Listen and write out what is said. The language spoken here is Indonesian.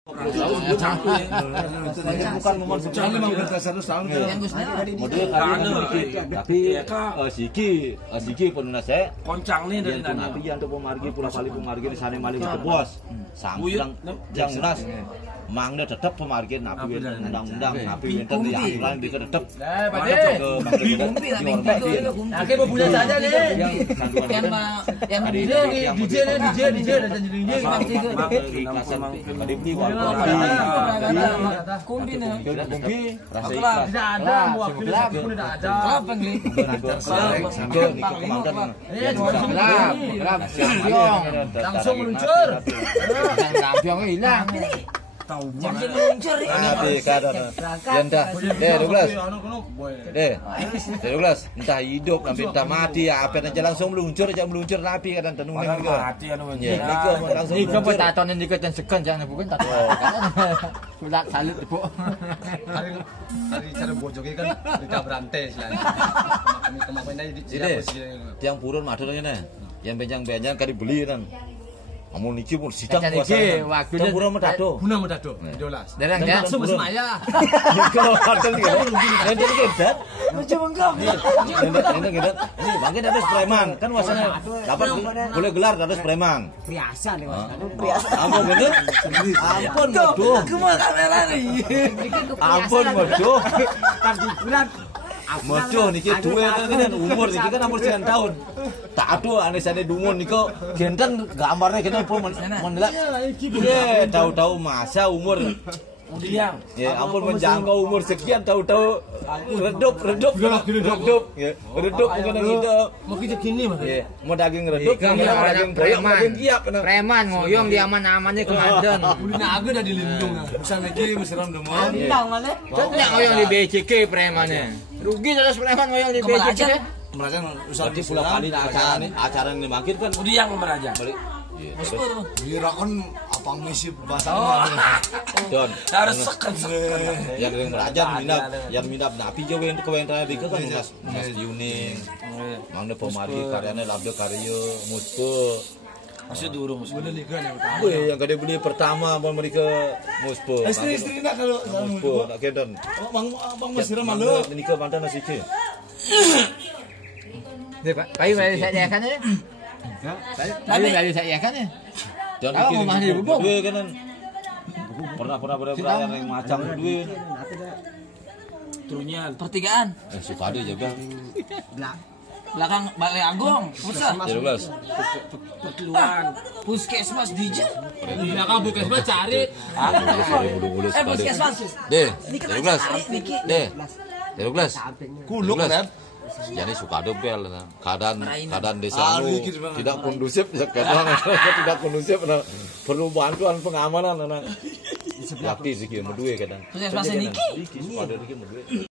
Bukan nomor sekian memang berdasar tahun. Tapi siki penuna saya koncang nih dari nabi yang tuh pemargi pulau kali pemargi di sana maling ke bos. Sambilang yang nas mangnya tetap pemargi nabi undang-undang nabi minta di aturan di tetap. Oke, punya saja nih. Yang DJ langsung meluncur. Lampiongnya hilang. Jadi meluncur ya. Douglas, entah hidup entah mati apa aja langsung meluncur rapi kadang tenung ning mati anu langsung iki kok tatonen iki ten segan jangan bukan tato. Sudah salut Bu. Hari cara bojoke kan udah berantai selain. Kemarin di yang purun madul ngene. Yang benjang-benjang kali beli kan. Amun niki pun sidang puasa. Waktu purun medado. Guna medado 12. Dereng ya langsung semaya. Kalau hotel gitu. Nanti kedat. Lucu enggak? Ini kedat. Ini bangkit atas preman. Kan wasana dapat boleh gelar atas preman. Priasa nih Mas. Ampun bener. Ampun bodoh. Kemana kamera nih? Ampun bodoh. Kan bulan Mojo niki duwe kan umur niki kan umur 9 tahun. Tak aduh anesane dungun niko genten gambarnya kene pun mendelak. Ye, tahu-tahu masa umur Udiang. Ya ampun menjangkau umur sekian tahu-tahu redup. Ya, redup bukan gitu. Mau kita gini Mas. Ya, mau daging redup, daging boyong, daging kiap. Preman ngoyong di aman-amannya komandan. Udah agak dah dilindung. Bisa lagi mesiram demo. Bintang mana? Tidak ngoyong di BCK premannya. Rugi terus preman ngoyong di BCK. Mereka usah di pulau kali acara ini makin kan Udiang meraja. Kira kan apa ngisi bahasa Don Harus sekan. yang minap napi jo yang tadi kan mas diuning mangde pemargi karyanya labdo karyo muspo Masih durung Udah liga yang utama. yang gede beli pertama bang mereka muspo Istri nak kalau muspo nak kedon bang mesiram malu. nikah mantan nasi ke Deh Pak, kayu saya kan ya. Tapi dari saya kan ya. jangan Kalau mau mandi bubuk. duit kan pernah berlayar yang macam duit turunnya pertigaan. si Pade juga Belakang Balai Agung. Pusat. 13 Perkeluaran. Puskesmas DJ. Di belakang puskesmas cari. Puskesmas. deh 13 Kuluk kan. Jadi suka dobel keadaan desa tidak kondusif kadang tidak kondusif perlu bantuan pengamanan yakti sih medue kadang Puskesmas niki. pada niki medue